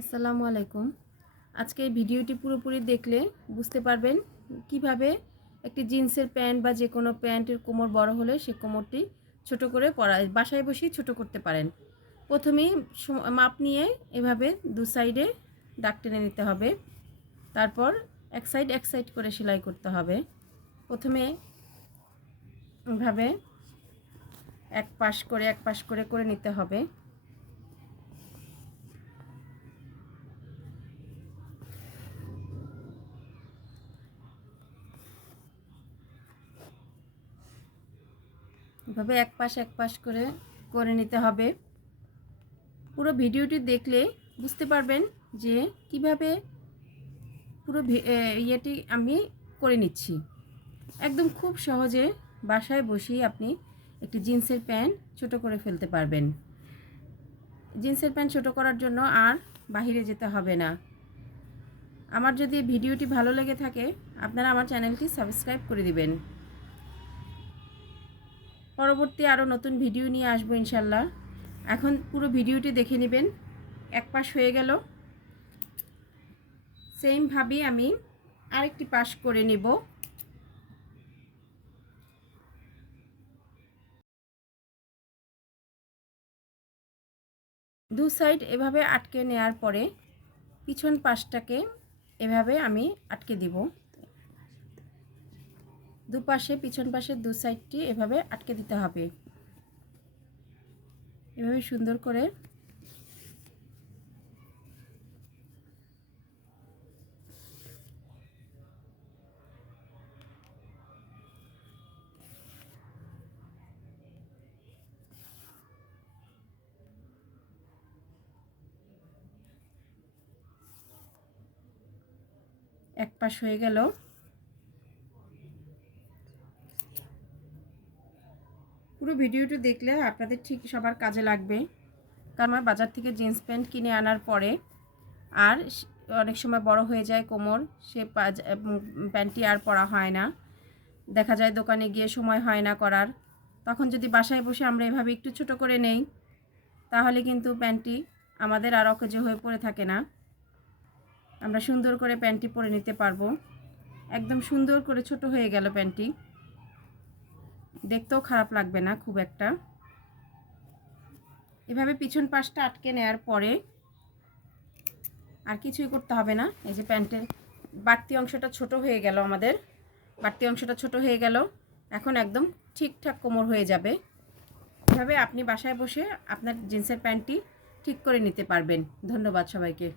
আসসালামু আলাইকুম। আজকে এই ভিডিওটি পুরোপুরি দেখলে বুঝতে পারবেন কিভাবে একটি জিন্সের প্যান্ট বা যে কোনো প্যান্টের কোমর বড় হলে সেই কোমরটি ছোট করে বাসায় বসেই ছোট করতে পারেন। প্রথমেই মাপ নিয়ে এভাবে দু সাইডে দাগ টেনে নিতে হবে। তারপর এক সাইড করে সেলাই করতে হবে। প্রথমে এভাবে এক পাশ করে করে নিতে হবে। এভাবে এক পাশ করে করে নিতে হবে। পুরো ভিডিওটি দেখলে বুঝতে পারবেন যে কিভাবে পুরো ইয়েটি আমি করে নিচ্ছি। একদম খুব সহজে বাসায় বসেই আপনি একটি জিন্সের প্যান্ট ছোট করে ফেলতে পারবেন। জিন্সের প্যান্ট ছোট করার জন্য আর বাহিরে যেতে হবে না। আমার যদি ভিডিওটি ভালো লেগে থাকে আপনারা আমার চ্যানেলটি সাবস্ক্রাইব করে দিবেন। পরবর্তী আরও নতুন ভিডিও নিয়ে আসবো ইনশাল্লাহ। এখন পুরো ভিডিওটি দেখে নেবেন। এক পাশ হয়ে গেল, সেমভাবে আমি আরেকটি পাশ করে নেব। দু সাইড এভাবে আটকে নেওয়ার পরে পিছন পাশটাকে এভাবে আমি আটকে দিব। দুপাশে পিছন পাশে দু সাইডটি এভাবে আটকে দিতে হবে। এভাবে সুন্দর করে এক পাশ হয়ে গেল। পুরো ভিডিওটি দেখলে আপনাদের ঠিক সবার কাজে লাগবে। কারণ আমার বাজার থেকে জিন্স প্যান্ট কিনে আনার পরে আর অনেক সময় বড় হয়ে যায় কোমর, সে প্যান্টটি আর পরা হয় না। দেখা যায় দোকানে গিয়ে সময় হয় না করার। তখন যদি বাসায় বসে আমরা এভাবে একটু ছোট করে নেই তাহলে কিন্তু প্যান্টটি আমাদের আর অকেজো হয়ে পড়ে থাকে না। আমরা সুন্দর করে প্যান্টটি পরে নিতে পারবো। একদম সুন্দর করে ছোট হয়ে গেল প্যান্টটি, দেখতেও খারাপ লাগবে না খুব একটা। এভাবে পিছন পাশটা আটকে নেওয়ার পরে আর কিছুই করতে হবে না। এই যে প্যান্টের বাড়তি অংশটা ছোট হয়ে গেল, আমাদের বাড়তি অংশটা ছোট হয়ে গেল। এখন একদম ঠিকঠাক কোমর হয়ে যাবে। এভাবে আপনি বাসায় বসে আপনার জিন্সের প্যান্টটি ঠিক করে নিতে পারবেন। ধন্যবাদ সবাইকে।